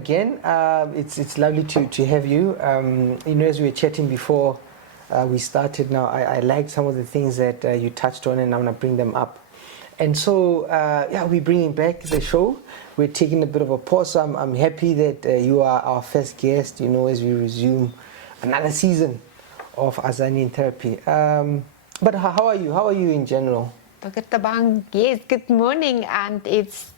again. It's lovely to have you. As we were chatting before we started now, I liked some of the things that you touched on, and I'm going to bring them up. And so, we're bringing back the show. We're taking a bit of a pause. So I'm happy that you are our first guest, as we resume another season of Azani in Therapy. But how are you? How are you in general? Dr. Thabang, yes, good morning. And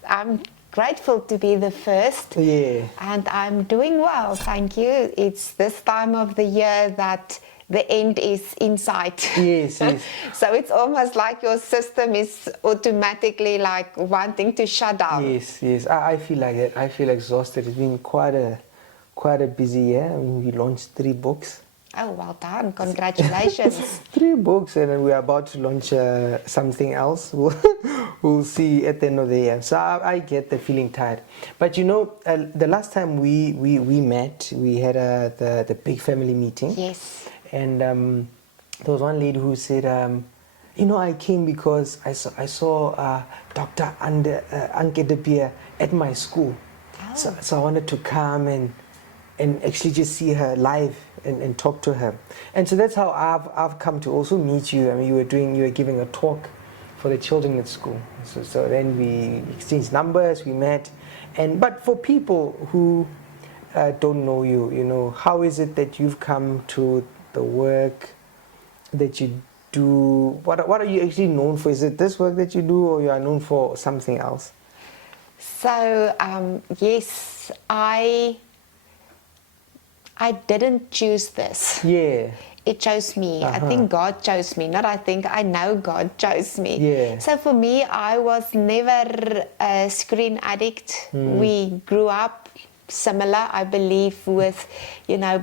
I'm grateful to be the first. Yeah. And I'm doing well, thank you. It's this time of the year that the end is in sight. Yes, yes. So it's almost like your system is automatically like wanting to shut down. Yes, yes. I feel like that. I feel exhausted. It's been quite a busy year. I mean, we launched 3 books. Oh, well done. Congratulations. 3 books, and then we're about to launch something else. We'll see at the end of the year. So I get the feeling tired. But the last time we met, we had the big family meeting. Yes. And there was one lady who said, I came because I saw Dr. Anker de Beer at my school. Oh. So I wanted to come and actually just see her live and talk to her. And so that's how I've come to also meet you. I mean, you were giving a talk for the children at school. So then we exchanged numbers, we met. But for people who don't know you, how is it that you've come to the work that you do? What are you actually known for? Is it this work that you do, or you are known for something else? So yes, I didn't choose this. Yeah. It chose me. I think God chose me. I know God chose me. Yeah. So for me, I was never a screen addict. We grew up similar, I believe, with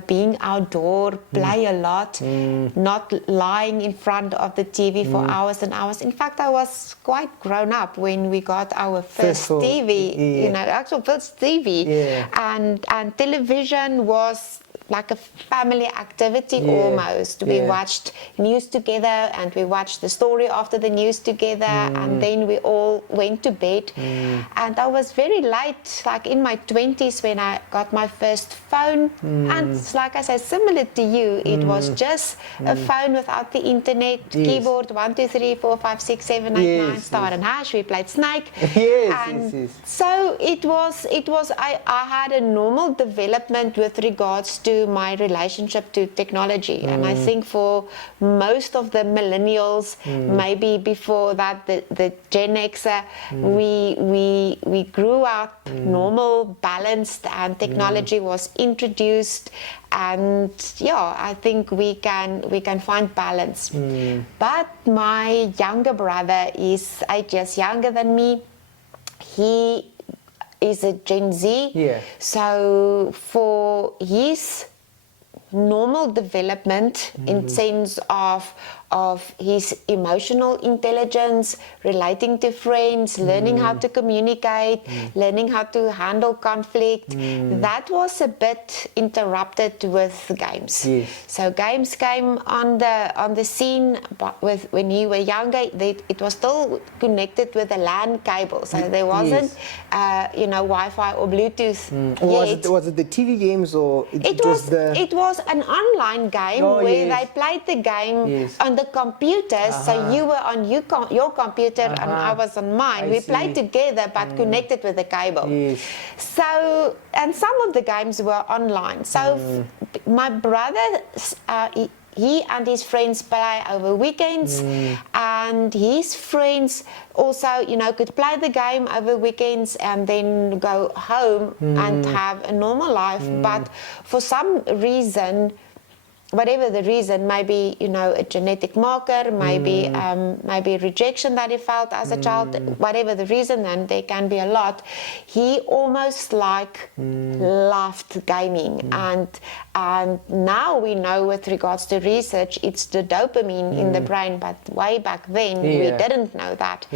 being outdoor, play a lot, not lying in front of the TV for hours and hours. In fact, I was quite grown up when we got our first TV, yeah. Actual first TV. Yeah. And television was like a family activity almost. We watched news together, and we watched the story after the news together, and then we all went to bed. And I was very late, like in my 20s, when I got my first phone. And like I said, similar to you, it was just a phone without the internet, keyboard 1, 2, 3, 4, 5, 6, 7, 8, 9, star and hash. We played Snake. Yes. So it was. I had a normal development with regards to my relationship to technology, and I think for most of the millennials, maybe before that the Gen Xer, we grew up normal, balanced, and technology was introduced, and I think we can find balance. But my younger brother is 8 years younger than me. He is a Gen Z. Yeah. So for his normal development in sense of his emotional intelligence, relating to friends, learning how to communicate, learning how to handle conflict, that was a bit interrupted with games. Yes. So games came on the scene, but when you were younger, it was still connected with a LAN cable, so there wasn't Wi-Fi or Bluetooth yet. Was it the TV games, or It was an online game where they played the game on the computer. So you were on your computer and I was on mine. We played together but connected with the cable. Yes. So, and some of the games were online. So my brother, he and his friends play over weekends, and his friends also, could play the game over weekends and then go home and have a normal life. But for some reason, whatever the reason, maybe a genetic marker, maybe rejection that he felt as a child, whatever the reason, and there can be a lot, he almost loved gaming. And now we know, with regards to research, it's the dopamine in the brain, but way back then we didn't know that.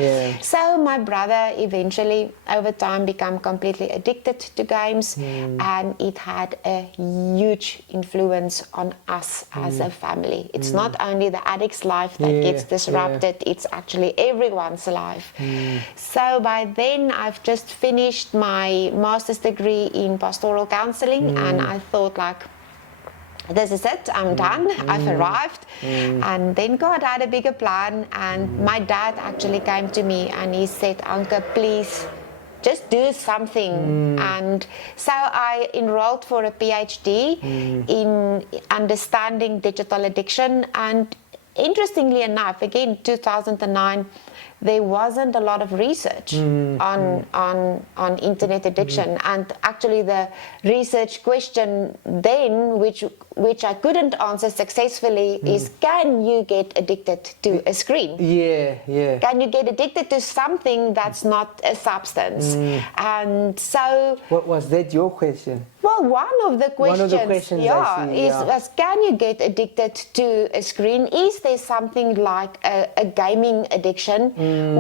So my brother eventually over time became completely addicted to games, and it had a huge influence on us us as a family. It's not only the addict's life that gets disrupted, it's actually everyone's life. So by then I've just finished my master's degree in pastoral counseling, and I thought like, this is it, I'm done, I've arrived. And then God had a bigger plan, and my dad actually came to me and he said, Anke, please just do something. And so I enrolled for a PhD in understanding digital addiction. And interestingly enough, again, 2009, there wasn't a lot of research on internet addiction, and actually the research question then, which I couldn't answer successfully, is can you get addicted to a screen? Yeah. Can you get addicted to something that's not a substance? And so, What was that your question? well, one of the questions, was can you get addicted to a screen? Is there something like a gaming addiction?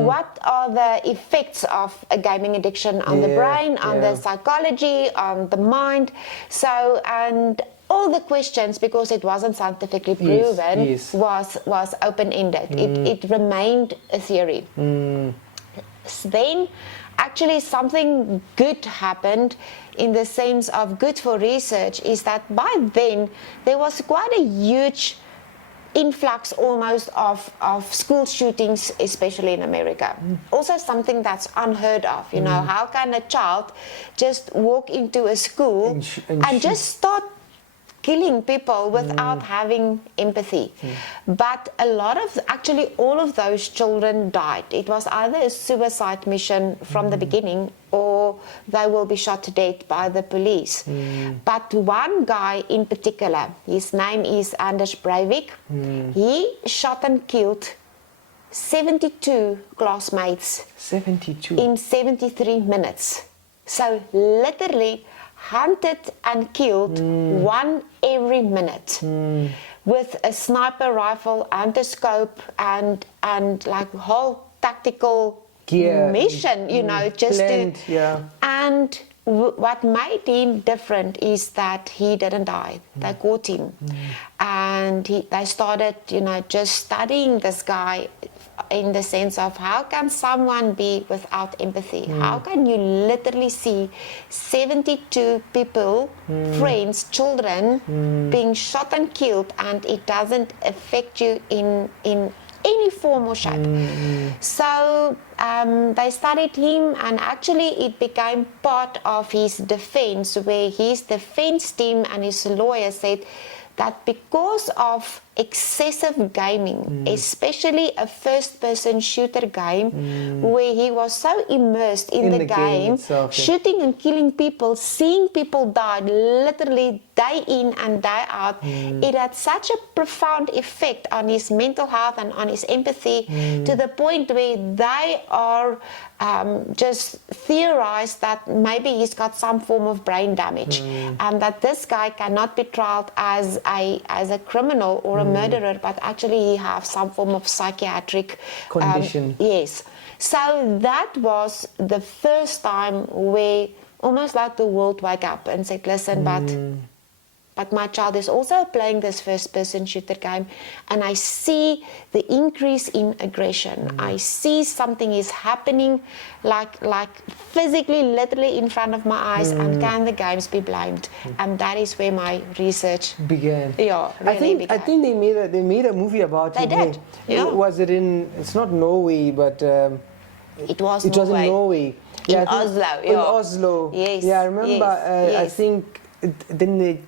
What are the effects of a gaming addiction on the brain, on the psychology, on the mind? So, and all the questions, because it wasn't scientifically proven, was open-ended. It remained a theory. Then, actually, something good happened, in the sense of good for research, is that by then there was quite a huge influx almost of school shootings, especially in America. Also something that's unheard of, you know, how can a child just walk into a school and just start killing people without having empathy? But a lot of, actually all of those children died. It was either a suicide mission from the beginning, or they will be shot to death by the police. But one guy in particular, his name is Anders Breivik, he shot and killed 72 classmates 72 in 73 minutes. So literally hunted and killed one every minute with a sniper rifle and a scope and like whole tactical gear mission, you know, just planned, and what made him different is that he didn't die. They caught him, and they started, you know, just studying this guy in the sense of how can someone be without empathy? How can you literally see 72 people, friends, children, being shot and killed, and it doesn't affect you in any form or shape? So they studied him, and actually it became part of his defense, where his defense team and his lawyer said that because of excessive gaming, especially a first-person shooter game, where he was so immersed in the game itself, shooting and killing people, seeing people die literally day in and day out, it had such a profound effect on his mental health and on his empathy, to the point where they are just theorized that maybe he's got some form of brain damage, and that this guy cannot be tried as a criminal or a murderer, but actually he has some form of psychiatric condition. Yes. So that was the first time where almost like the world woke up and said, listen, but my child is also playing this first-person shooter game, and I see the increase in aggression. I see something is happening, like physically, literally in front of my eyes, and can the games be blamed? And that is where my research began. Yeah, really began. I think they made a movie about it. They did. Yeah. Was it in? It's not Norway, but it was in Norway. In Oslo. Yeah. In Oslo. Yes. Yeah, I remember. Yes. I think then the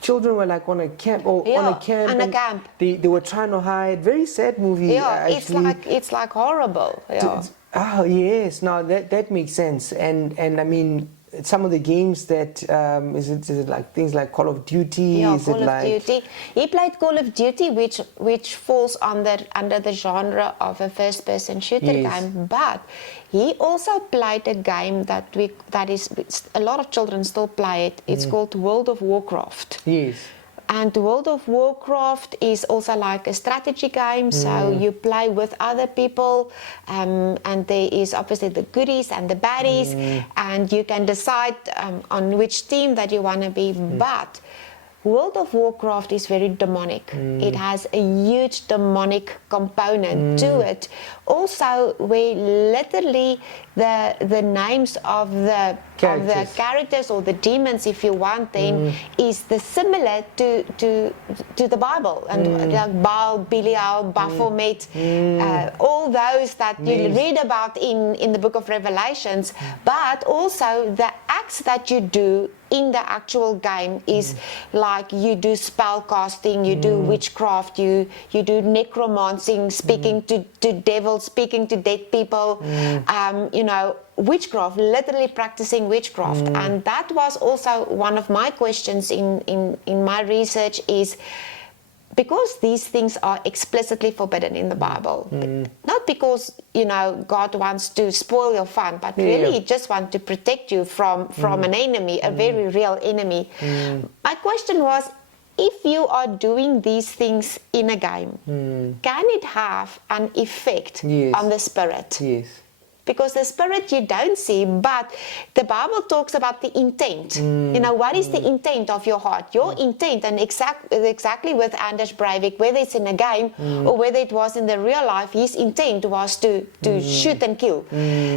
children were like on a camp on a camp. They were trying to hide. Very sad movie. Yeah, it's like horrible. Yeah. Oh yes, no, that makes sense. And I mean, some of the games that is it like things like Call of Duty? Yeah, Call of Duty. He played Call of Duty, which falls under the genre of a first-person shooter game. But he also played a game that is a lot of children still play it. It's called World of Warcraft. Yes. And World of Warcraft is also like a strategy game, so you play with other people, and there is obviously the goodies and the baddies, and you can decide on which team that you want to be. But World of Warcraft is very demonic. It has a huge demonic component to it. Also, where literally the names of the characters or the demons, if you want them, is similar to the Bible, and like Baal, Belial, Baphomet, all those that you read about in the book of Revelations. But also the acts that you do in the actual game is like you do spell casting, you do witchcraft, you do necromancy, speaking to devils, speaking to dead people, you know, witchcraft, literally practicing witchcraft. And that was also one of my questions in my research, is because these things are explicitly forbidden in the Bible, not because, you know, God wants to spoil your fun, but really He just wants to protect you from an enemy, a very real enemy. My question was, if you are doing these things in a game, can it have an effect on the spirit? Yes. Because the spirit you don't see, but the Bible talks about the intent. You know, what is the intent of your heart? Your intent, and exactly with Anders Breivik, whether it's in a game or whether it was in the real life, his intent was to shoot and kill.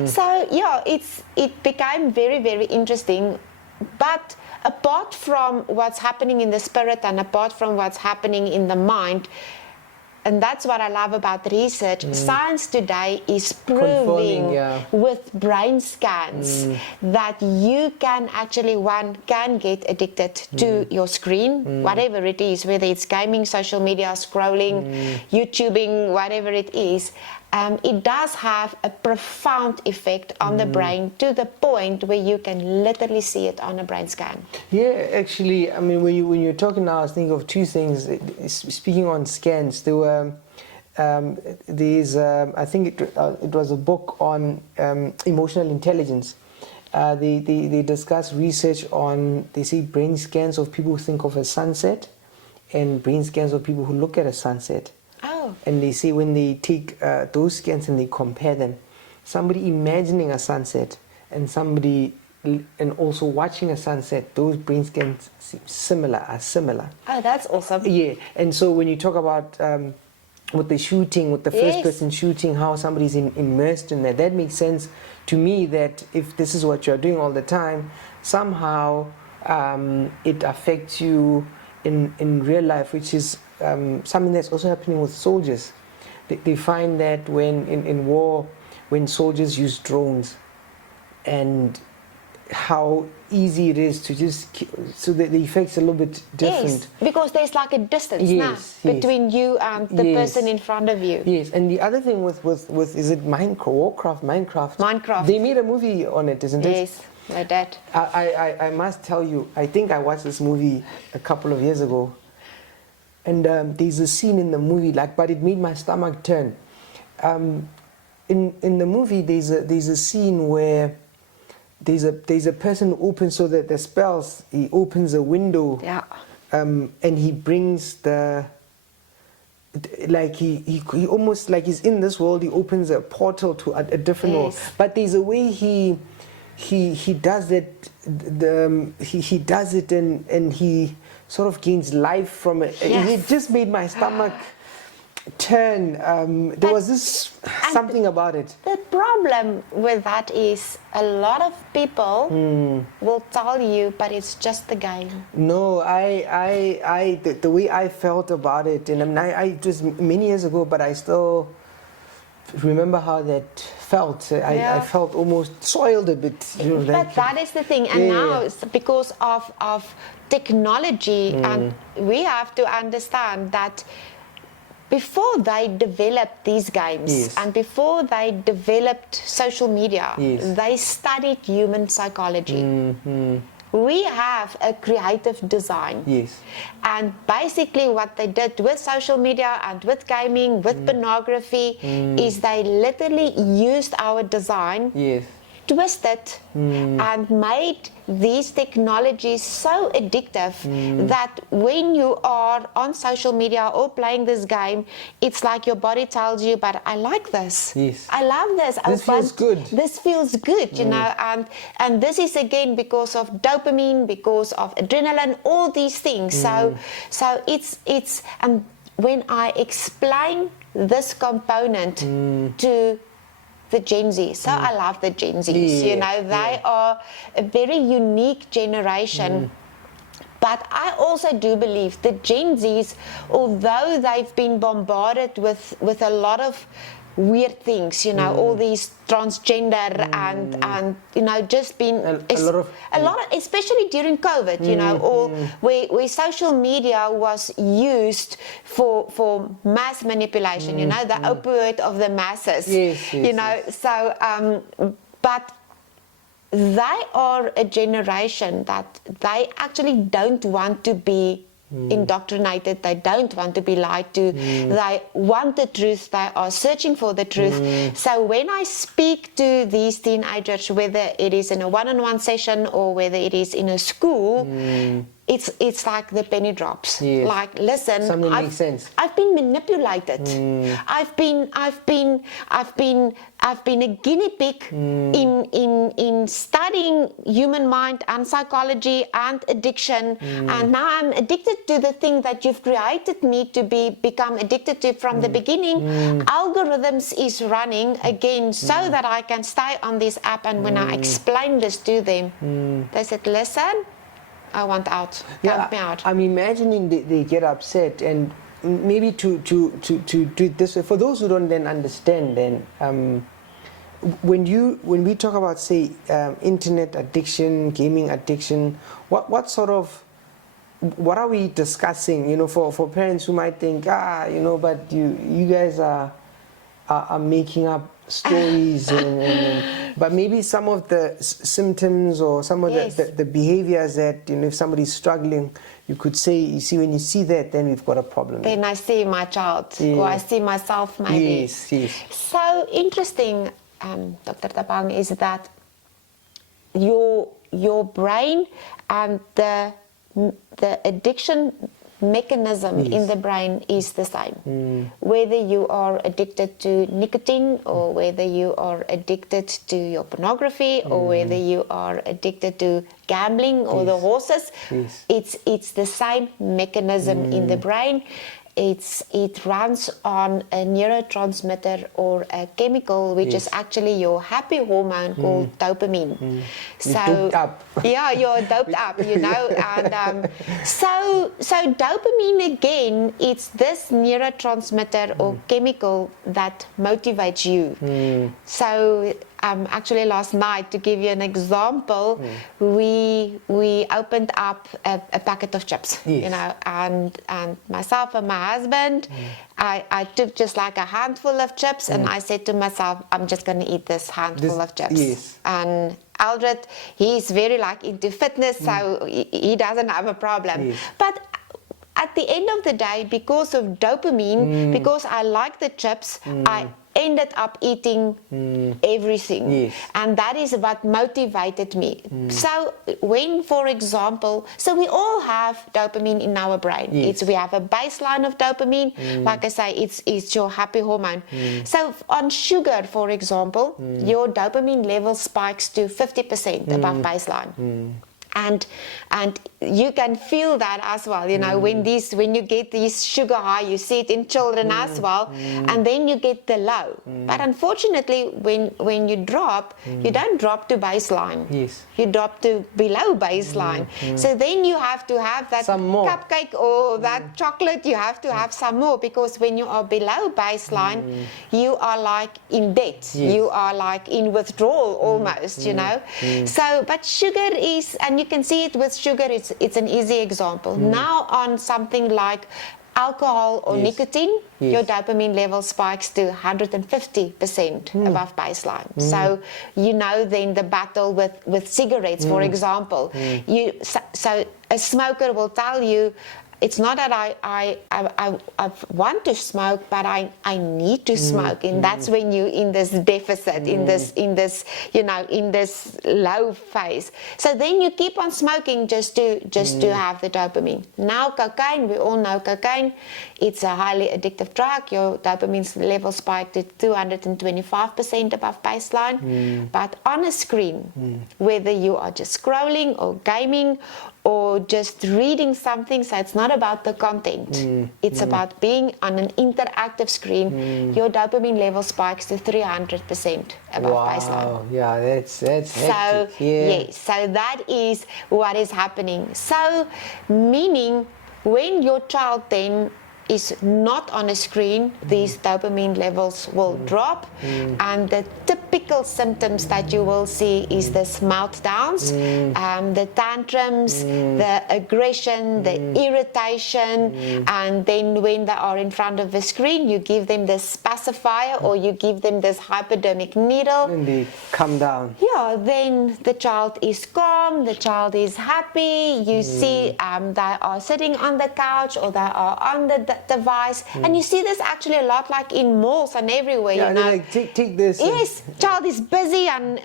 So yeah, it became very, very interesting. But apart from what's happening in the spirit and apart from what's happening in the mind, and that's what I love about research. Science today is proving with brain scans that you can actually, one can get addicted to your screen, whatever it is, whether it's gaming, social media, scrolling, YouTubing, whatever it is. It does have a profound effect on the brain, to the point where you can literally see it on a brain scan. Yeah, actually, I mean, when you're talking now, I was thinking of two things. Speaking on scans, there were I think it was a book on emotional intelligence. They discuss research on, they say, brain scans of people who think of a sunset, and brain scans of people who look at a sunset. Oh. And they say when they take those scans and they compare them, somebody imagining a sunset and somebody and also watching a sunset, those brain scans are similar. Oh, that's awesome. Yeah, and so when you talk about with the shooting, with the first person shooting, how somebody's immersed in that makes sense to me, that if this is what you're doing all the time, somehow it affects you in real life, which is something that's also happening with soldiers. They find that when in war, when soldiers use drones, and how easy it is to just kill, so the effect's a little bit different. Yes, because there's like a distance now between you and the person in front of you. Yes, and the other thing with is it Minecraft? They made a movie on it, isn't it? Yes, like that. I must tell you, I think I watched this movie a couple of years ago, and there's a scene in the movie, but it made my stomach turn. In the movie, there's a scene where there's a person who opens, so that the spells, he opens a window, and he brings he almost like he's in this world, he opens a portal to a different world. But there's a way he does it, he does it, and he sort of gains life from it. It just made my stomach turn. There was this something about it. The problem with that is a lot of people will tell you, but it's just the game. No, the way I felt about it, and I just many years ago, but I still remember how that felt. I felt almost soiled a bit. But that is the thing, and now it's because of technology, and we have to understand that before they developed these games and before they developed social media, they studied human psychology. We have a creative design. And basically what they did with social media and with gaming, with pornography, is they literally used our design twisted and made these technologies so addictive that when you are on social media or playing this game, it's like your body tells you, but I like this. Yes. I love this. This feels good. This feels good, you know, and this is again because of dopamine, because of adrenaline, all these things. So it's and when I explain this component to the Gen Z. So I love the Gen Zs, you know, they are a very unique generation. But I also do believe the Gen Zs, although they've been bombarded with a lot of weird things, you know, all these transgender and you know, just been a lot of, especially during COVID, you know, or where social media was used for mass manipulation, you know, the opioid of the masses, you know, so but they are a generation that they actually don't want to be indoctrinated, they don't want to be lied to, they want the truth, they are searching for the truth. So when I speak to these teenagers, whether it is in a one-on-one session or whether it is in a school, it's like the penny drops. Yes. Like, listen, something makes sense. I've been manipulated. I've been a guinea pig in studying human mind and psychology and addiction, and now I'm addicted to the thing that you've created me to become addicted to from the beginning. Algorithms is running again so that I can stay on this app, and when I explain this to them, they said, listen, I want out. Count me out. I'm imagining they get upset, and maybe to do it this way, for those who don't then understand, then when we talk about, say, internet addiction, gaming addiction, what are we discussing? You know, for parents who might think, you know, but you guys are making up stories, but maybe some of the symptoms or some of the behaviors that, you know, if somebody's struggling, you could say, you see, when you see that, then we've got a problem. Then I see my child, or I see myself maybe. Yes. So interesting, Dr. Thabang, is that your brain and the addiction mechanism in the brain is the same. Whether you are addicted to nicotine, or whether you are addicted to your pornography, or whether you are addicted to gambling or the horses, it's the same mechanism in the brain. It runs on a neurotransmitter or a chemical which is actually your happy hormone called dopamine. So doped up. Yeah, you're doped up, you know. And so dopamine again, it's this neurotransmitter or chemical that motivates you. So actually last night, to give you an example, we opened up a packet of chips, you know, and myself and my husband, I took just like a handful of chips, and I said to myself, I'm just going to eat this handful of chips. And Aldred, he's very like into fitness, so he doesn't have a problem. But at the end of the day, because of dopamine, because I like the chips, I ended up eating everything, and that is what motivated me. So when, for example, so we all have dopamine in our brain. We have a baseline of dopamine, like I say, it's your happy hormone. So on sugar, for example, your dopamine level spikes to 50% above baseline. And you can feel that as well, you know, when you get these sugar high, you see it in children as well, and then you get the low. But unfortunately, when you drop, you don't drop to baseline. You drop to below baseline. So then you have to have that cupcake or that chocolate. You have to have some more, because when you are below baseline, you are like in debt. You are like in withdrawal almost, you know. So, but sugar is, and you can see it with sugar, it's an easy example. Now on something like alcohol or nicotine, your dopamine level spikes to 150% above baseline. So you know then the battle with cigarettes, for example. So a smoker will tell you, it's not that I want to smoke, but I need to smoke, and that's when you in this deficit, in this in this low phase. So then you keep on smoking just to have the dopamine. Now cocaine, we all know cocaine. It's a highly addictive drug. Your dopamine level spiked to 225% above baseline. But on a screen, whether you are just scrolling or gaming or just reading something, so it's not about the content. It's about being on an interactive screen. Your dopamine level spikes to 300% above baseline. Yeah, that's hectic. So yes, so that is what is happening. So meaning when your child then is not on a screen, these dopamine levels will drop, and the typical symptoms that you will see is the meltdowns, the tantrums, the aggression, the irritation, and then when they are in front of the screen, you give them this pacifier or you give them this hypodermic needle. And they come down. Yeah, then the child is calm, the child is happy, you see they are sitting on the couch or they are on the device, and you see this actually a lot like in malls and everywhere. Yeah, you know, like take this. Yes, child is busy and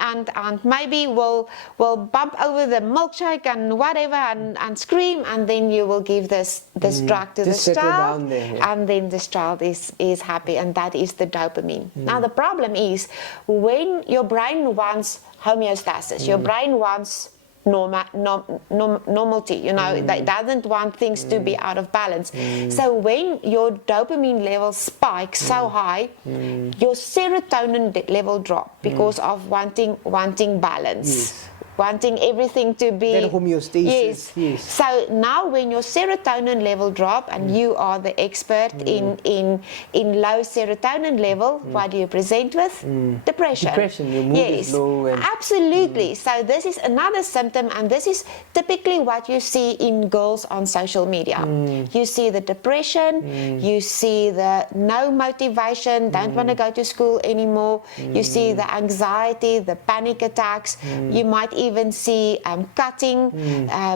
maybe will bump over the milkshake and whatever and scream, and then you will give this drug to this settle child, down there, yeah. and then this child is happy, and that is the dopamine. Now the problem is when your brain wants homeostasis, your brain wants normality, you know, it doesn't want things to be out of balance. So when your dopamine level spikes so high, your serotonin level drop because of wanting balance. Wanting everything to be that homeostasis. Yes. So now when your serotonin level drop, and you are the expert in low serotonin level, what do you present with? Depression. Depression, your mood is low. And absolutely. So this is another symptom, and this is typically what you see in girls on social media. You see the depression, you see the no motivation, don't want to go to school anymore, you see the anxiety, the panic attacks, you might even see cutting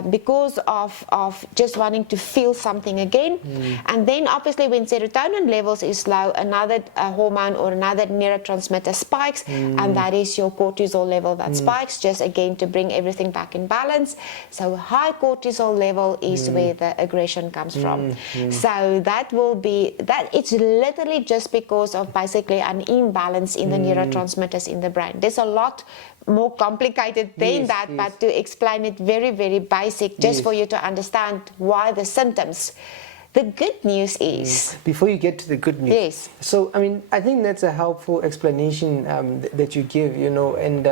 because of just wanting to feel something again. And then obviously when serotonin levels is low, another hormone or another neurotransmitter spikes, and that is your cortisol level that spikes, just again to bring everything back in balance. So high cortisol level is where the aggression comes from. So that will be that. It's literally just because of basically an imbalance in the neurotransmitters in the brain. There's a lot more complicated than that, but to explain it very, very basic, just for you to understand why the symptoms. The good news is... Before you get to the good news. Yes. So, I mean, I think that's a helpful explanation that you give, you know, and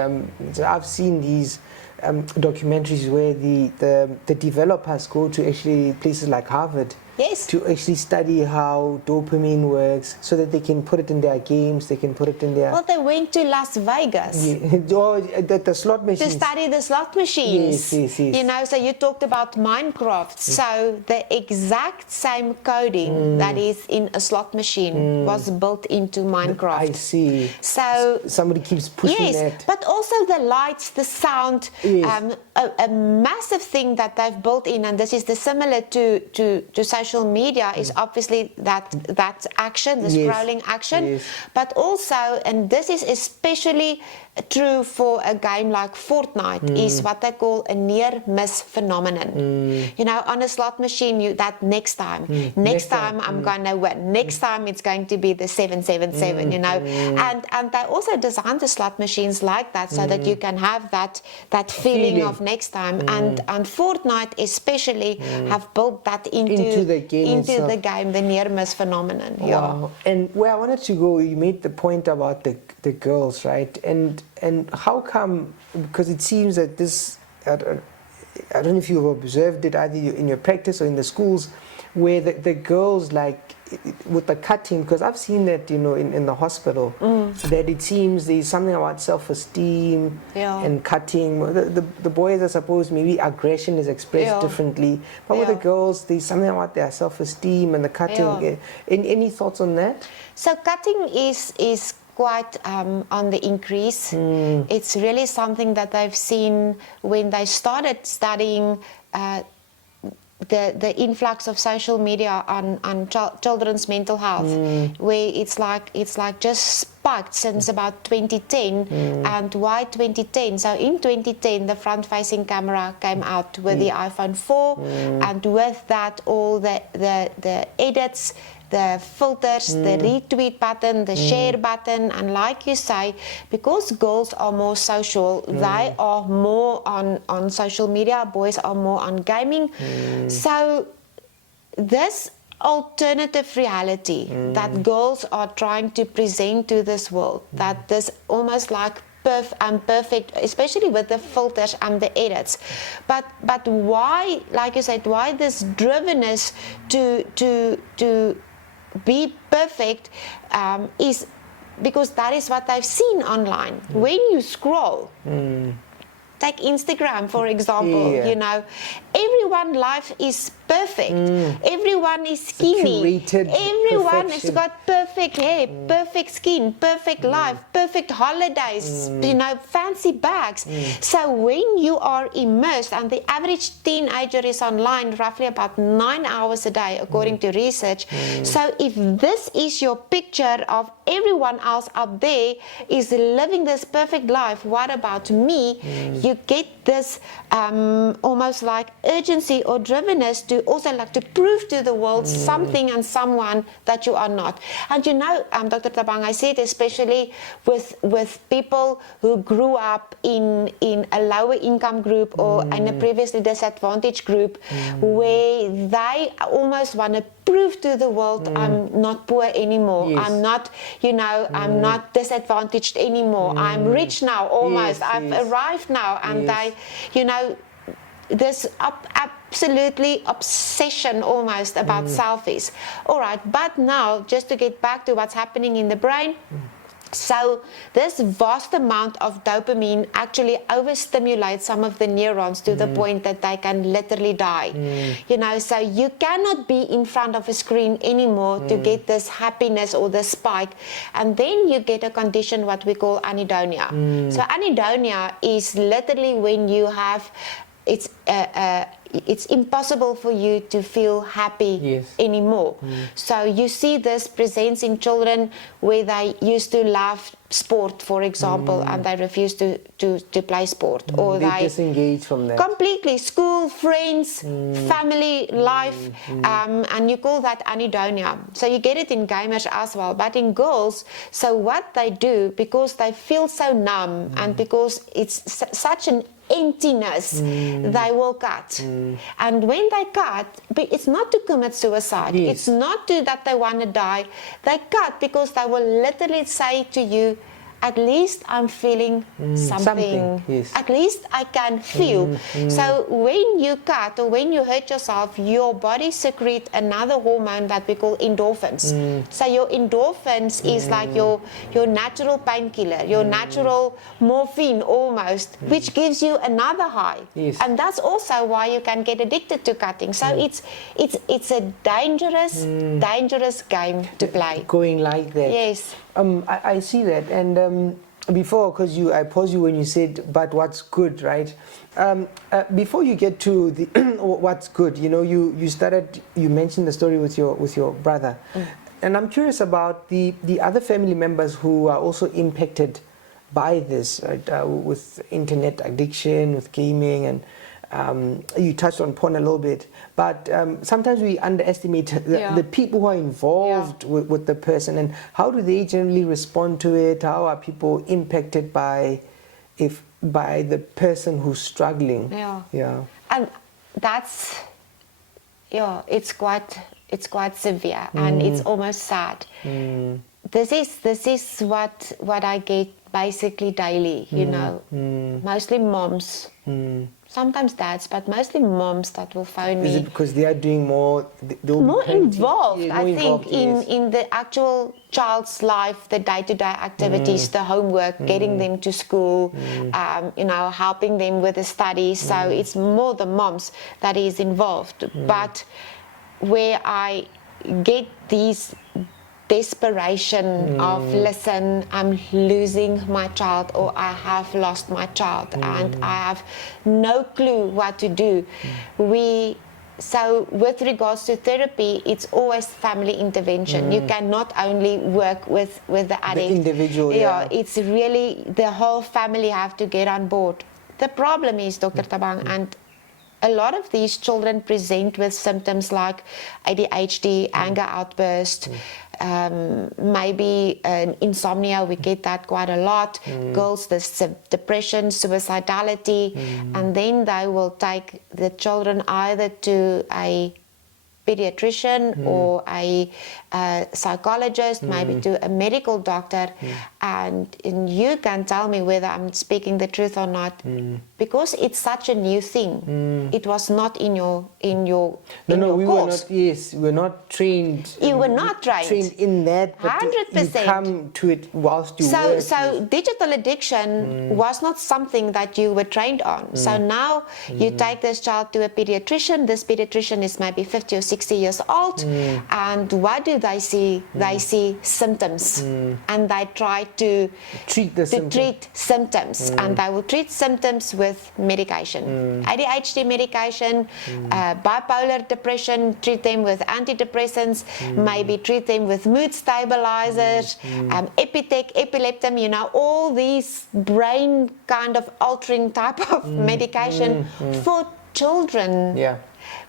so I've seen these documentaries where the developers go to actually places like Harvard. Yes. To actually study how dopamine works so that they can put it in their games, they can put it in their... Well, they went to Las Vegas. Or the slot machines. To study the slot machines. Yes. You know, so you talked about Minecraft. So the exact same coding that is in a slot machine was built into Minecraft. I see. So somebody keeps pushing that. But also the lights, the sound, a massive thing that they've built in, and this is the similar to social media, is obviously that action, the scrolling action, but also, and this is especially true for a game like Fortnite, is what they call a near-miss phenomenon. You know, on a slot machine, that next time I'm going to win. Next time it's going to be the 777, you know. And they also designed the slot machines like that so that you can have that feeling of next time. And Fortnite especially have built that into the game, the near-miss phenomenon. Wow. And where I wanted to go, you made the point about the girls, right? And how come, because it seems that this, I don't know if you've observed it either in your practice or in the schools, where the girls, like with the cutting, because I've seen that, you know, in the hospital, that it seems there's something about self-esteem and cutting. The boys, I suppose, maybe aggression is expressed differently, but with the girls, there's something about their self-esteem and the cutting. Any thoughts on that? So cutting is quite on the increase. It's really something that I've seen when they started studying the influx of social media on children's mental health, where it's like just spiked since about 2010. And why 2010? So in 2010, the front-facing camera came out with the iPhone 4, and with that, all the edits, the filters, the retweet button, the share button, and like you say, because girls are more social, they are more on social media, boys are more on gaming. So this alternative reality that girls are trying to present to this world, that this almost like perfect, especially with the filters and the edits, but why, like you said, why this drivenness to be perfect is because that is what I've seen online. When you scroll, take Instagram for example, you know, everyone's life is perfect. Everyone is skinny. Everyone has got perfect hair, perfect skin, perfect life, perfect holidays, you know, fancy bags. So when you are immersed, and the average teenager is online roughly about 9 hours a day, according to research. So if this is your picture of everyone else out there is living this perfect life, what about me? You get this almost like urgency or drivenness to also like to prove to the world something and someone that you are not. And you know, Dr. Thabang, I see it especially with people who grew up in a lower income group or in a previously disadvantaged group, where they almost want to prove to the world, I'm not poor anymore. Yes. I'm not, you know, I'm not disadvantaged anymore. I'm rich now almost. Yes, I've yes. arrived now. And they, you know, this absolutely obsession almost about selfies. All right, but now just to get back to what's happening in the brain. So this vast amount of dopamine actually overstimulates some of the neurons to the point that they can literally die. You know, so you cannot be in front of a screen anymore to get this happiness or the spike. And then you get a condition what we call anhedonia. So anhedonia is literally when you have, it's impossible for you to feel happy anymore. So you see this presents in children where they used to love sport, for example, and they refuse to play sport, or they disengage from that completely. School, friends, family life, and you call that anhedonia. So you get it in gamers as well, but in girls, so what they do, because they feel so numb and because it's such an emptiness, they will cut. And when they cut, it's not to commit suicide, it's not to that they want to die. They cut because they will literally say to you, at least I'm feeling something. At least I can feel. So when you cut or when you hurt yourself, your body secretes another hormone that we call endorphins. So your endorphins is like your natural painkiller, your natural morphine almost, which gives you another high. And that's also why you can get addicted to cutting. So it's a dangerous game to play. Going like that. Yes. I see that, and before, because I paused you when you said, but what's good, right? Before you get to the what's good, you know, you mentioned the story with your brother, and I'm curious about the other family members who are also impacted by this, right? With internet addiction, with gaming, and you touched on porn a little bit, but sometimes we underestimate the people who are involved with the person, and how do they generally respond to it? How are people impacted by the person who's struggling? And that's it's quite severe, and it's almost sad. This is what I get basically daily, you know, mostly moms. Sometimes dads, but mostly moms that will phone me. Is it because they are doing more involved, I think, in the actual child's life, the day-to-day activities, the homework, getting them to school, you know, helping them with the studies. So it's more the moms that is involved. But where I get these desperation of, listen, I'm losing my child, or I have lost my child, and I have no clue what to do. We so with regards to therapy, it's always family intervention. You cannot only work with the addict. The individual, yeah. It's really the whole family have to get on board. The problem is, Dr. Thabang, and a lot of these children present with symptoms like ADHD, anger outburst, maybe insomnia. We get that quite a lot. Girls, depression, suicidality, and then they will take the children either to a pediatrician or a psychologist, maybe to a medical doctor, and you can tell me whether I'm speaking the truth or not, because it's such a new thing. It was not in your we course. were not. Yes, we were not trained. You were not trained in that, but 100%. you come to it whilst you work. So digital addiction was not something that you were trained on. So now you take this child to a pediatrician. This pediatrician is maybe 50 or 60 years old, and what do they see? They see symptoms, and they try to treat symptoms, and they will treat symptoms with medication, ADHD medication, bipolar depression, treat them with antidepressants, maybe treat them with mood stabilizers, Epitech, Epileptum, all these brain kind of altering type of medication for children. Yeah.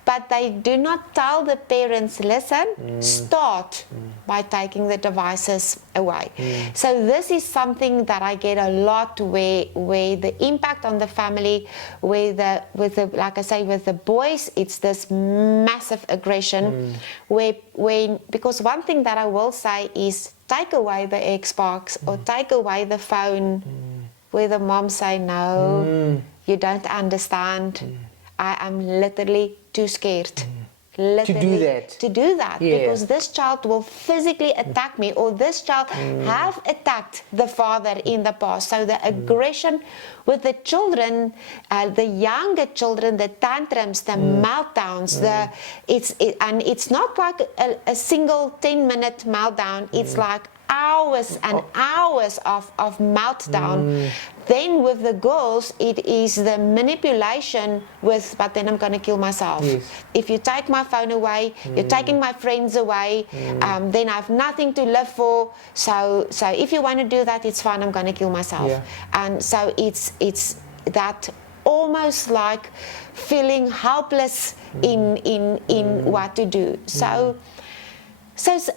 But they do not tell the parents, listen, start by taking the devices away. So this is something that I get a lot where the impact on the family, with the like I say, with the boys, it's this massive aggression because one thing that I will say is take away the Xbox or take away the phone, where the mom say, no, you don't understand. I am literally too scared to do that because this child will physically attack me, or this child have attacked the father in the past. So the aggression with the children, the younger children, the tantrums, the meltdowns, and it's not like a single 10-minute meltdown. It's like hours and hours of meltdown. Then with the girls, it is the manipulation with, but then I'm going to kill myself. Yes. If you take my phone away, you're taking my friends away, then I have nothing to live for. So if you want to do that, it's fine, I'm going to kill myself. Yeah. And so it's that almost like feeling helpless in what to do. So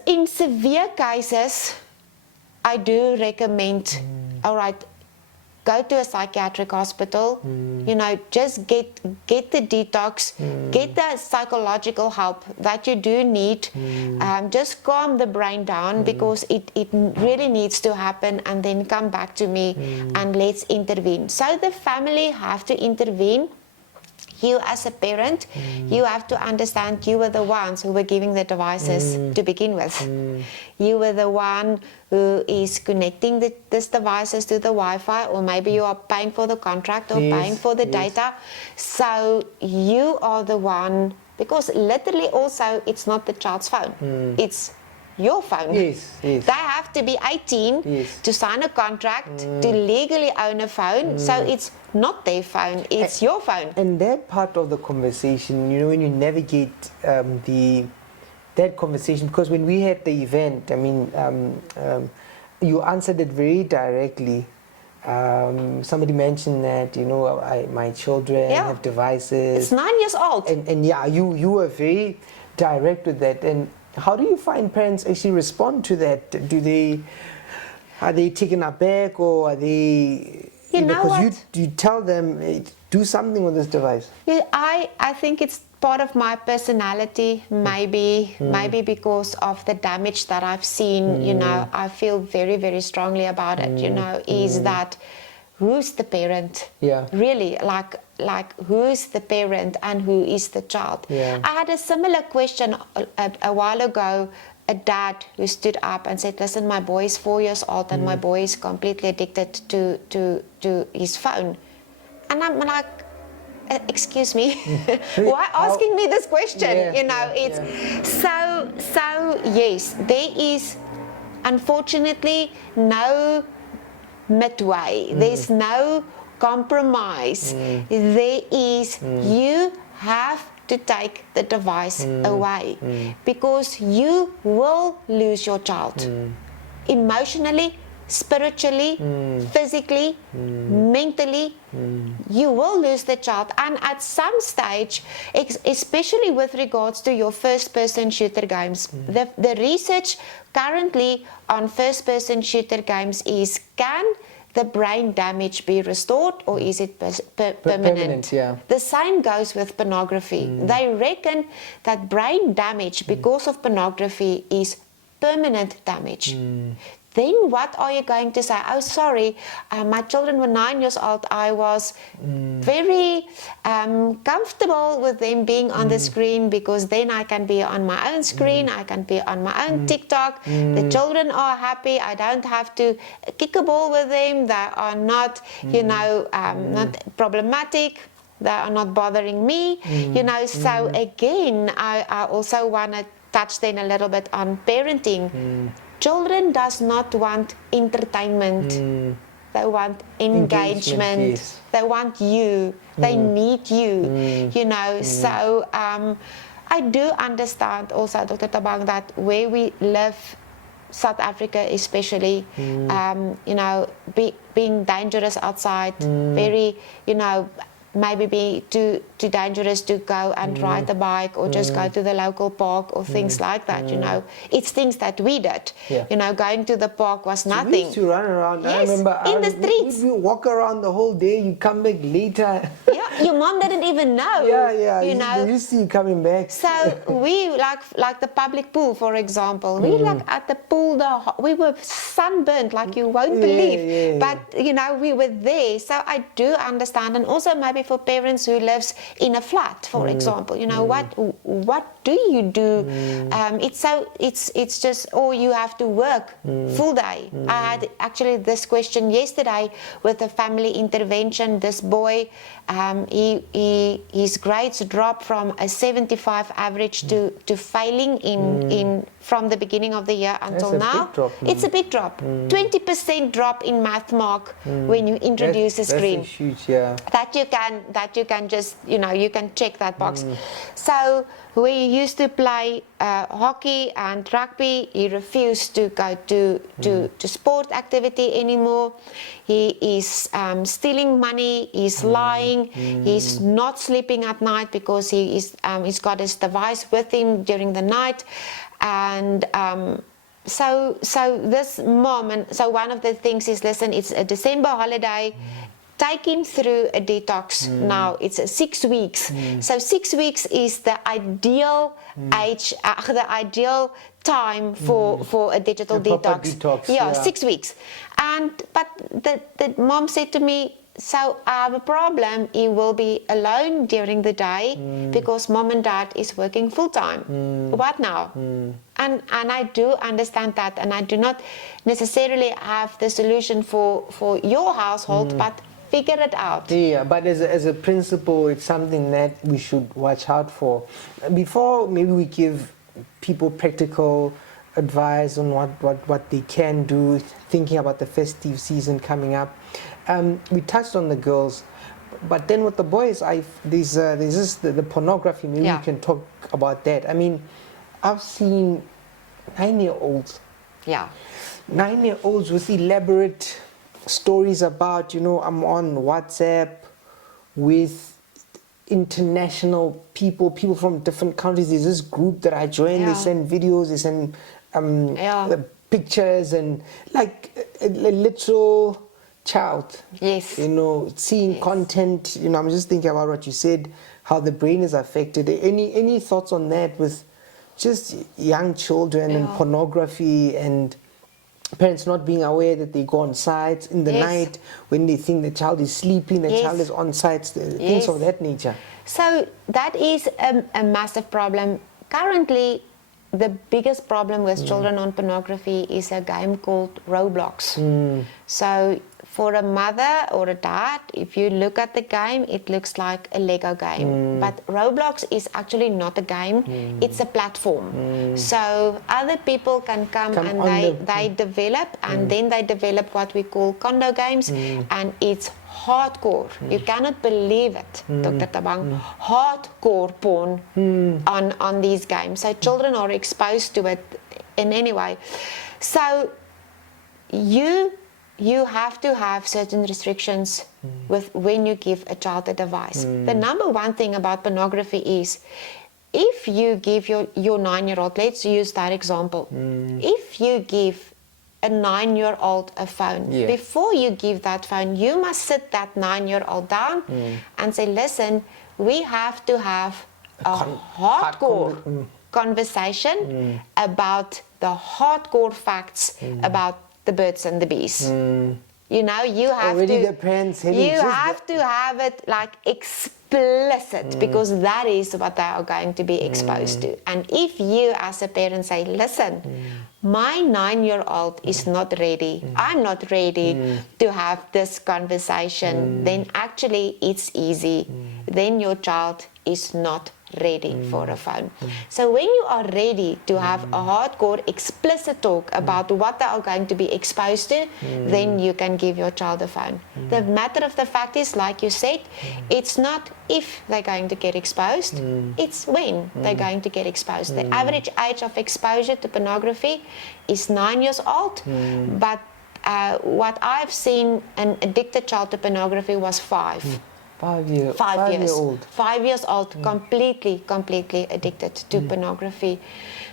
in severe cases, I do recommend, all right, go to a psychiatric hospital, just get the detox, get the psychological help that you do need, just calm the brain down because it really needs to happen, and then come back to me and let's intervene. So the family have to intervene. You as a parent, you have to understand you were the ones who were giving the devices to begin with. You were the one who is connecting these devices to the Wi-Fi, or maybe you are paying for the contract or paying for the data. So you are the one, because literally also it's not the child's phone, it's your phone. Yes. They have to be 18 to sign a contract to legally own a phone. So it's not their phone, it's your phone. And that part of the conversation, when you navigate that conversation, because when we had the event, you answered it very directly. Somebody mentioned that my children have devices. It's 9 years old. And you were very direct with that. And how do you find parents actually respond to that? Are they taken aback, or are they? Because you tell them, hey, do something with this device. Yeah, I think it's part of my personality, maybe because of the damage that I've seen. I feel very, very strongly about it. Is that who's the parent? Yeah. Really, like who's the parent and who is the child? Yeah. I had a similar question a while ago. A dad who stood up and said, listen, my boy is 4 years old and my boy is completely addicted to his phone. And I'm like, excuse me, why asking me this question? So yes, there is unfortunately no midway. There's no compromise. There is, you have to take the device away, because you will lose your child emotionally, spiritually, physically, mentally. You will lose the child, and at some stage, especially with regards to your first-person shooter games, the research currently on first-person shooter games is, can the brain damage be restored, or is it permanent? Permanent, yeah. The same goes with pornography. They reckon that brain damage because of pornography is permanent damage. Then what are you going to say? Oh, sorry, my children were 9 years old. I was very comfortable with them being on the screen, because then I can be on my own screen, I can be on my own TikTok. The children are happy. I don't have to kick a ball with them. They are not, not problematic. They are not bothering me. So again, I also want to touch then a little bit on parenting. Children does not want entertainment. They want engagement. Yes. They want you. They need you. So I do understand also, Dr. Thabang, that where we live, South Africa especially, being dangerous outside, very, maybe be too dangerous to go and ride the bike, or just go to the local park, or things like that. It's things that we did. Going to the park was nothing. We used to run around. Yes, I remember in the streets. We walk around the whole day. You come back later. Yeah, your mom didn't even know. Yeah. You used to see you coming back. So we like the public pool, for example. We at the pool. We were sunburned like you won't believe. But we were there. So I do understand, and also maybe for parents who lives in a flat, for example, what do you do? It's just, or you have to work full day. I had actually this question yesterday with a family intervention. This boy, his grades dropped from a 75 average to failing in from the beginning of the year until now. Big drop, It's a big drop. 20% drop in math mark when you introduce a screen. That's huge, yeah. That you can just, you can check that box. So we used to play hockey and rugby. He refused to go to sport activity anymore. He is stealing money. He's lying. He's not sleeping at night because he's got his device with him during the night. And so this mom, and so one of the things is, listen, it's a December holiday. Take him through a detox now. It's 6 weeks. So 6 weeks is the ideal age, the ideal time for a digital detox. Yeah, 6 weeks. But the mom said to me, so I have a problem. He will be alone during the day because mom and dad is working full time. What now? And I do understand that, and I do not necessarily have the solution for your household, but figure it out. Yeah, but as a principle, it's something that we should watch out for. Before maybe we give people practical advice on what they can do, thinking about the festive season coming up. We touched on the girls, but then with the boys, there's this the pornography. Maybe we can talk about that. I mean, I've seen 9-year-olds. Yeah. 9-year-olds with elaborate stories about, I'm on WhatsApp with international people from different countries. There's this group that I joined. They send videos, they send pictures, and like a literal child. Yes. Seeing content. I'm just thinking about what you said, how the brain is affected. Any thoughts on that with just young children and pornography, and parents not being aware that they go on sites in the night when they think the child is sleeping, the child is on sites, things of that nature? So that is a massive problem. Currently, the biggest problem with children on pornography is a game called Roblox. So for a mother or a dad, if you look at the game, it looks like a Lego game. But Roblox is actually not a game, it's a platform. So other people can come and they develop, and then they develop what we call condo games, and it's hardcore. You cannot believe it, Dr. Thabang. Hardcore porn on these games. So children are exposed to it in any way. So you have to have certain restrictions with when you give a child a device. The number one thing about pornography is, if you give your 9-year-old, let's use that example. If you give a 9-year-old a phone, before you give that phone, you must sit that 9-year-old down and say, listen, we have to have a hardcore conversation about the hardcore facts about the birds and the bees. You know, you have already to. The parents You have to have it like explicit, because that is what they are going to be exposed to. And if you, as a parent, say, "Listen, my 9-year-old is not ready. I'm not ready to have this conversation," then actually it's easy. Then your child is not ready for a phone. So when you are ready to have a hardcore explicit talk about what they are going to be exposed to, then you can give your child a phone. The matter of the fact is, like you said, it's not if they're going to get exposed, it's when they're going to get exposed. The average age of exposure to pornography is 9 years old, but what I've seen an addicted child to pornography was 5. 5 years. 5 years old, completely addicted to pornography.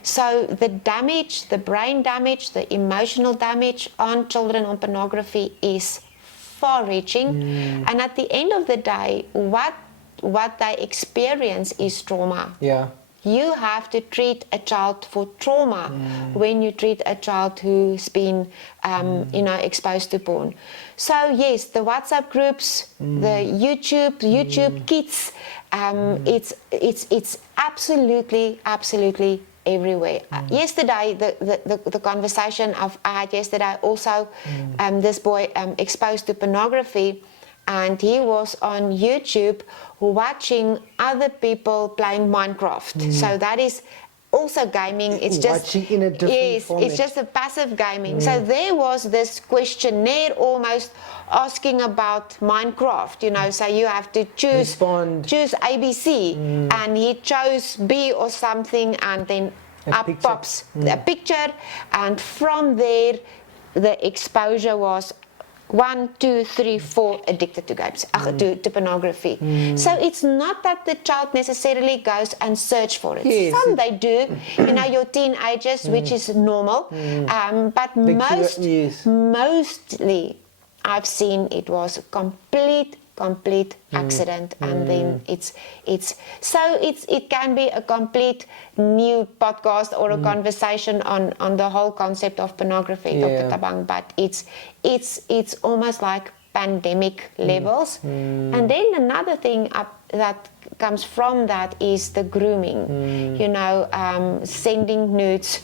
So the damage, the brain damage, the emotional damage on children on pornography is far-reaching. And at the end of the day, what they experience is trauma. Yeah. You have to treat a child for trauma when you treat a child who's been, exposed to porn. So yes, the WhatsApp groups, the YouTube Kids, it's absolutely everywhere. Yesterday, the conversation I had yesterday also, this boy exposed to pornography, and he was on YouTube watching other people playing Minecraft. So that is also gaming. It's just watching in a different format. It's just a passive gaming. So there was this questionnaire almost asking about Minecraft. You know, so you have to choose ABC, and he chose B or something, and then up pops a picture, and from there the exposure was 1, 2, 3, 4 addicted to games, to pornography. So it's not that the child necessarily goes and search for it. Yes. Some they do, you know, your teenagers, which is normal. But mostly I've seen it was a complete accident, and then it can be a complete new podcast or a conversation on the whole concept of pornography, Dr. Thabang, but it's almost like pandemic levels. And then another thing that comes from that is the grooming. You know, sending nudes,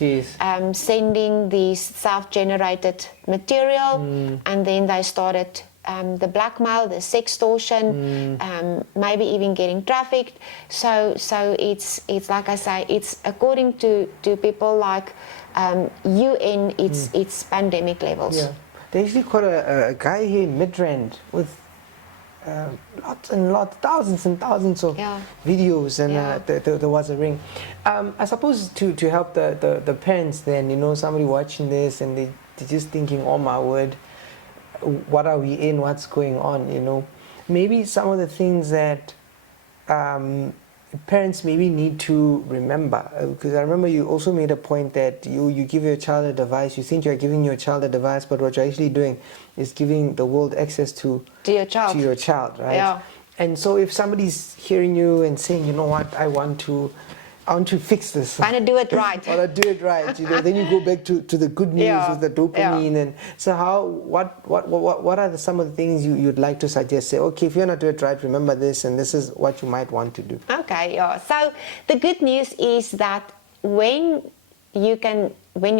sending these self-generated material, and then they started the blackmail, the sextortion, maybe even getting trafficked. So it's like I say, it's according to people like UN, it's pandemic levels. Yeah. They actually caught a guy here in Midrand with lots and lots, thousands and thousands of videos, and there was a ring. I suppose to help the parents then, you know, somebody watching this and they're just thinking, oh my word, what are we in, what's going on, you know? Maybe some of the things that parents maybe need to remember, because I remember you also made a point that you give your child a device, you think you're giving your child a device, but what you're actually doing is giving the world access to your child, right? Yeah. And so if somebody's hearing you and saying, you know what, I want to fix this. I want to do it right. I want to do it right. You know, then you go back to the good news with the dopamine. And so what are some of the things you'd like to suggest? Say, okay, if you're not doing it right, remember this, and this is what you might want to do. Okay, yeah. So the good news is that when you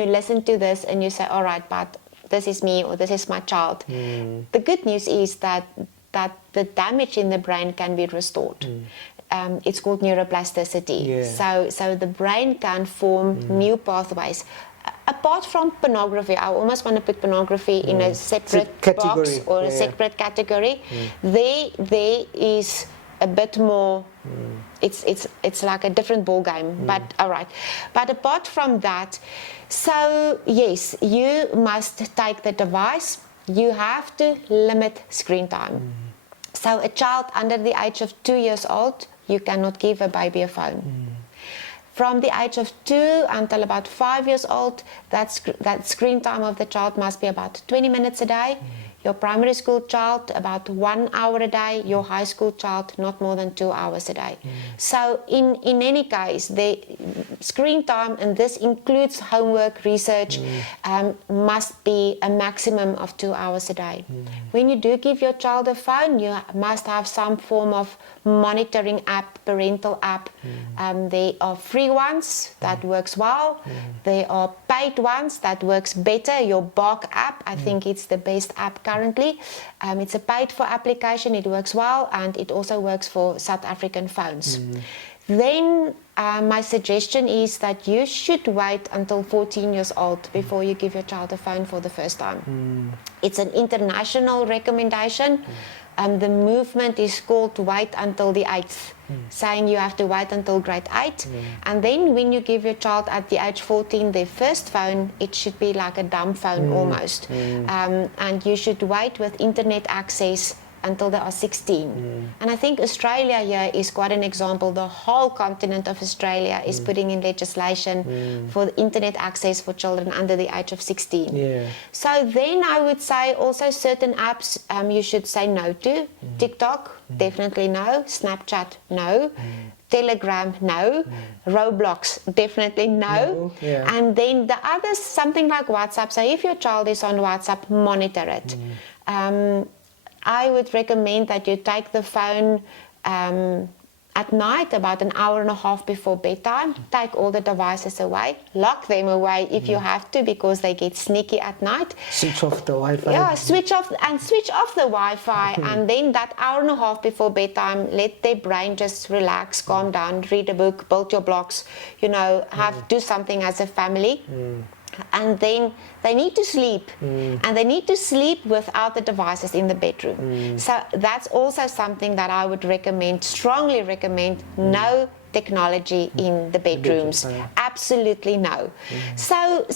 listen to this and you say, all right, but this is me or this is my child, the good news is that the damage in the brain can be restored. It's called neuroplasticity. So the brain can form new pathways. apart from pornography, I almost want to put pornography in a separate box or a separate category. There is a bit more. It's like a different ball game. But all right. But apart from that, so yes, you must take the device. You have to limit screen time. So a child under the age of 2 years old, you cannot give a baby a phone. From the age of 2 until about 5 years old, that screen time of the child must be about 20 minutes a day. Your primary school child, about 1 hour a day. Your high school child, not more than 2 hours a day. So in any case, the screen time, and this includes homework, research, must be a maximum of 2 hours a day. When you do give your child a phone, you must have some form of monitoring app, parental app. There are free ones that works well. There are paid ones that works better. Your Bark app, I think it's the best app currently. It's a paid for application. It works well, and it also works for South African phones. Then my suggestion is that you should wait until 14 years old before you give your child a phone for the first time. It's an international recommendation. The movement is called wait until the 8th, saying you have to wait until grade 8. And then when you give your child at the age 14 their first phone, it should be like a dumb phone almost. And you should wait with internet access until they are 16. And I think Australia here is quite an example. The whole continent of Australia is putting in legislation for the internet access for children under the age of 16. So then I would say also certain apps you should say no to. TikTok, definitely no. Snapchat, no. Telegram, no. Roblox, definitely no. And then the others, something like WhatsApp. So if your child is on WhatsApp, monitor it. I would recommend that you take the phone at night, about an hour and a half before bedtime. Take all the devices away. Lock them away if you have to, because they get sneaky at night. Switch off the Wi-Fi. Yeah, switch off the Wi-Fi. And then that hour and a half before bedtime, let their brain just relax, calm down, read a book, build your blocks, do something as a family. And then they need to sleep, and they need to sleep without the devices in the bedroom. So that's also something that I would recommend, strongly recommend. No technology in the bedrooms. Absolutely no. So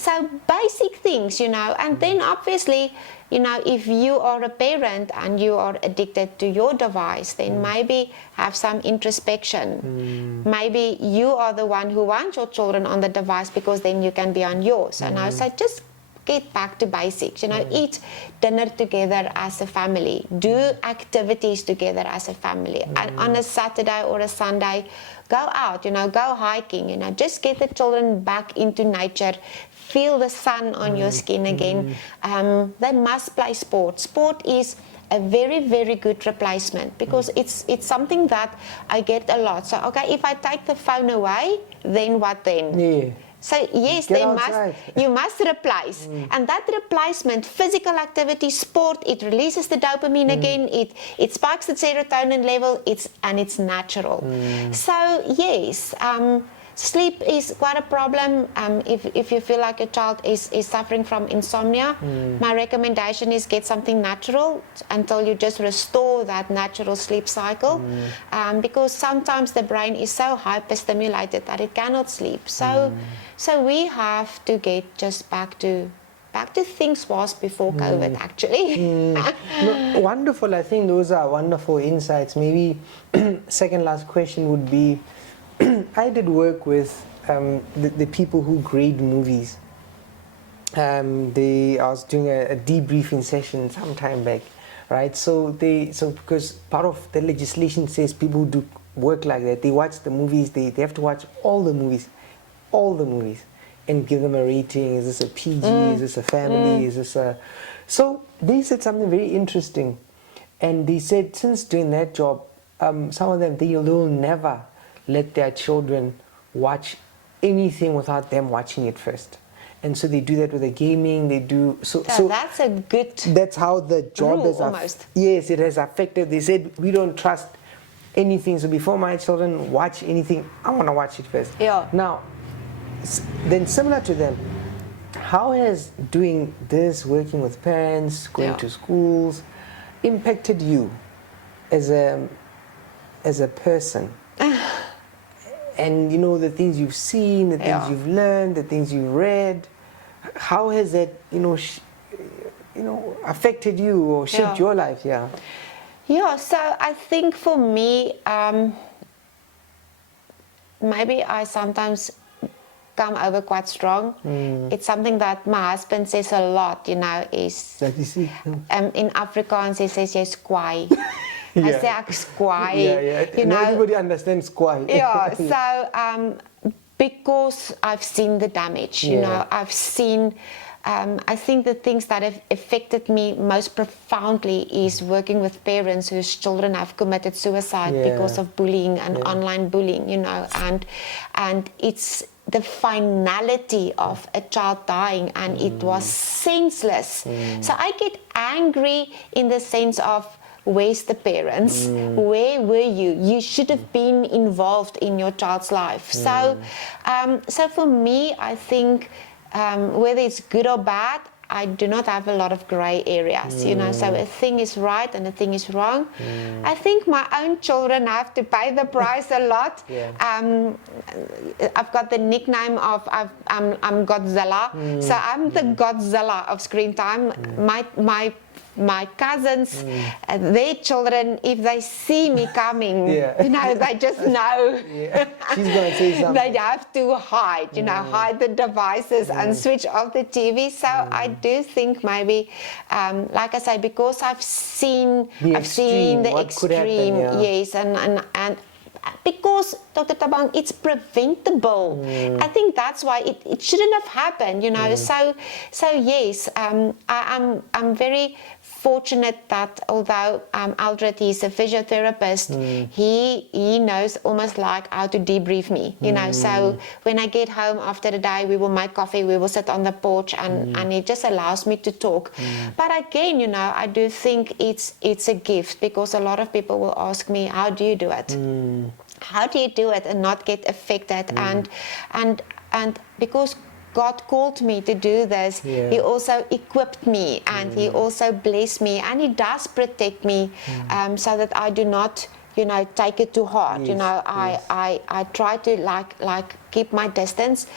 basic things, and then obviously, if you are a parent and you are addicted to your device, then maybe have some introspection. Maybe you are the one who wants your children on the device, because then you can be on yours. So just get back to basics. Eat dinner together as a family. Do activities together as a family. And on a Saturday or a Sunday, go out, go hiking, just get the children back into nature. Feel the sun on your skin again. They must play sport. Sport is a very, very good replacement, because it's something that I get a lot. So, okay, if I take the phone away, then what then? So yes, you must replace. And that replacement, physical activity, sport, it releases the dopamine again, it spikes the serotonin level, it's natural. So yes, sleep is quite a problem. If you feel like your child is suffering from insomnia, my recommendation is get something natural until you just restore that natural sleep cycle, because sometimes the brain is so hyperstimulated that it cannot sleep. So we have to get just back to things was before COVID, actually. No, wonderful. I think those are wonderful insights. Maybe second last question would be, I did work with the people who grade movies. I was doing a debriefing session some time back, right? So because part of the legislation says people who do work like that, they watch the movies, they have to watch all the movies, and give them a rating. Is this a PG? Is this a family? Is this a... So they said something very interesting, and they said since doing that job, some of them, they will never let their children watch anything without them watching it first. And so they do that with the gaming, they do... So that's a good... That's how the job is... almost. Yes, it has affected. They said, we don't trust anything. So before my children watch anything, I want to watch it first. Yeah. Now, then similar to them, how has doing this, working with parents, going to schools, impacted you as a person? And the things you've seen, the things you've learned, the things you've read, how has that affected you or shaped your life? So I think for me, maybe I sometimes come over quite strong. It's something that my husband says a lot, is that you see? In Afrikaans he says jy's kwaai. I say ek's kwaai. Not everybody understands kwaai. So because I've seen the damage, I've seen I think the things that have affected me most profoundly is working with parents whose children have committed suicide because of bullying and online bullying, and it's the finality of a child dying, and it was senseless. So I get angry in the sense of, where's the parents? Where were you? You should have been involved in your child's life. So for me, I think whether it's good or bad, I do not have a lot of gray areas, so a thing is right and a thing is wrong. I think my own children have to pay the price a lot. I've got the nickname of I'm Godzilla, so I'm the Godzilla of screen time. My cousins, their children, if they see me coming, they just know. She's going to say something. They have to hide, hide the devices and switch off the TV. So I do think maybe, like I say, because I've seen the extreme, happen, yes, and because, Dr. Thabang, it's preventable. I think that's why it shouldn't have happened, So yes, I'm very fortunate that although Aldred is a physiotherapist, he knows almost like how to debrief me, So when I get home after the day, we will make coffee, we will sit on the porch, and it just allows me to talk. But again, I do think it's a gift, because a lot of people will ask me, how do you do it? How do you do it and not get affected? And because God called me to do this, He also equipped me, and He also blessed me, and He does protect me, so that I do not, take it to heart. I try to like keep my distance.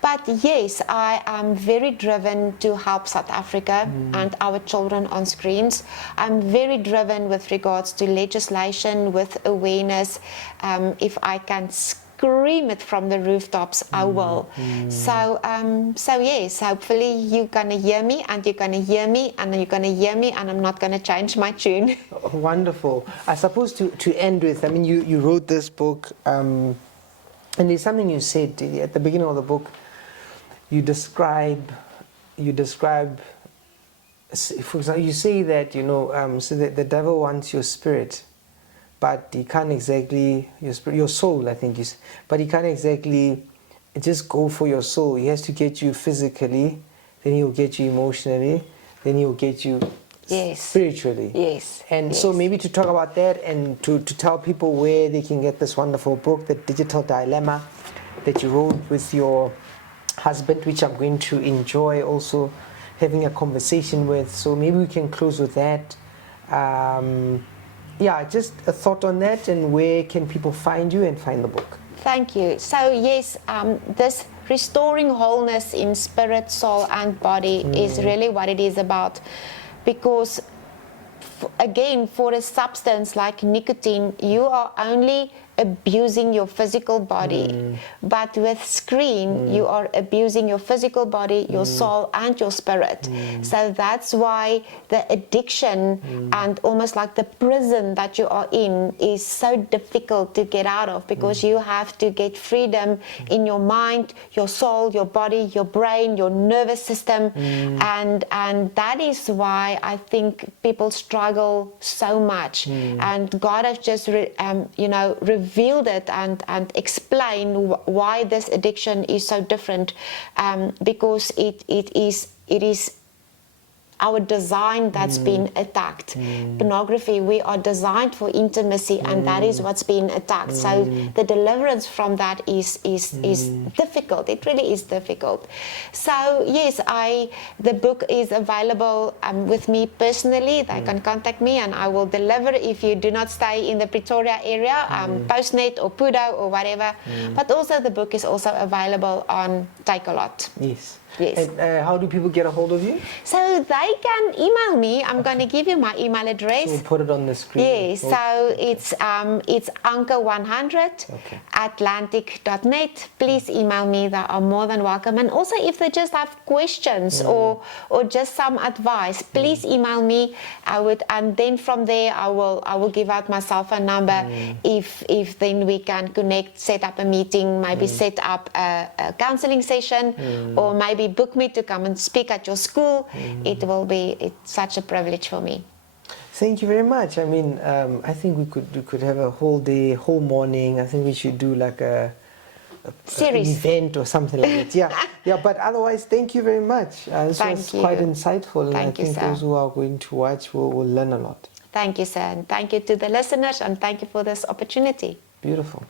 But yes, I am very driven to help South Africa and our children on screens. I'm very driven with regards to legislation, with awareness. If I can scream it from the rooftops, I will. So yes, hopefully you're gonna hear me, and you're gonna hear me, and you're gonna hear me, and I'm not gonna change my tune. Wonderful. I suppose to end with, you wrote this book, and there's something you said at the beginning of the book. You describe, for example, you say that, so that the devil wants your spirit, but he can't exactly, your soul, I think, but he can't exactly just go for your soul. He has to get you physically, then he'll get you emotionally, then he'll get you spiritually. Yes. And so maybe to talk about that, and to tell people where they can get this wonderful book, The Digital Dilemma, that you wrote with your husband, which I'm going to enjoy also having a conversation with. So maybe we can close with that. Just a thought on that, and where can people find you and find the book? Thank you. So yes, this restoring wholeness in spirit, soul and body is really what it is about, because again, for a substance like nicotine, you are only abusing your physical body, but with screen you are abusing your physical body, your soul and your spirit. So that's why the addiction and almost like the prison that you are in is so difficult to get out of, because you have to get freedom in your mind, your soul, your body, your brain, your nervous system, and that is why I think people struggle so much. And God has just revealed it and explain why this addiction is so different, because it is our design that's been attacked. Pornography, we are designed for intimacy, and that is what's been attacked. So the deliverance from that is difficult. It really is difficult. So yes, the book is available with me personally. They can contact me, and I will deliver if you do not stay in the Pretoria area, Postnet or Pudo or whatever. But also the book is also available on Takealot. Yes. Yes. And how do people get a hold of you? So they can email me. I'm going to give you my email address. So we'll put it on the screen. Yes. So it's Anke100 Atlantic.net. Please email me. They are more than welcome. And also, if they just have questions or just some advice, please email me. And then from there I will give out my cell phone number. If then we can connect, set up a meeting, maybe set up a counseling session, or maybe book me to come and speak at your school. It's such a privilege for me. Thank you very much. I mean, I think we could have a whole day, whole morning. I think we should do like a series, an event or something like that. Yeah. But otherwise, thank you very much. This was quite insightful, and I think those who are going to watch will learn a lot. Thank you, sir, and thank you to the listeners, and thank you for this opportunity. Beautiful.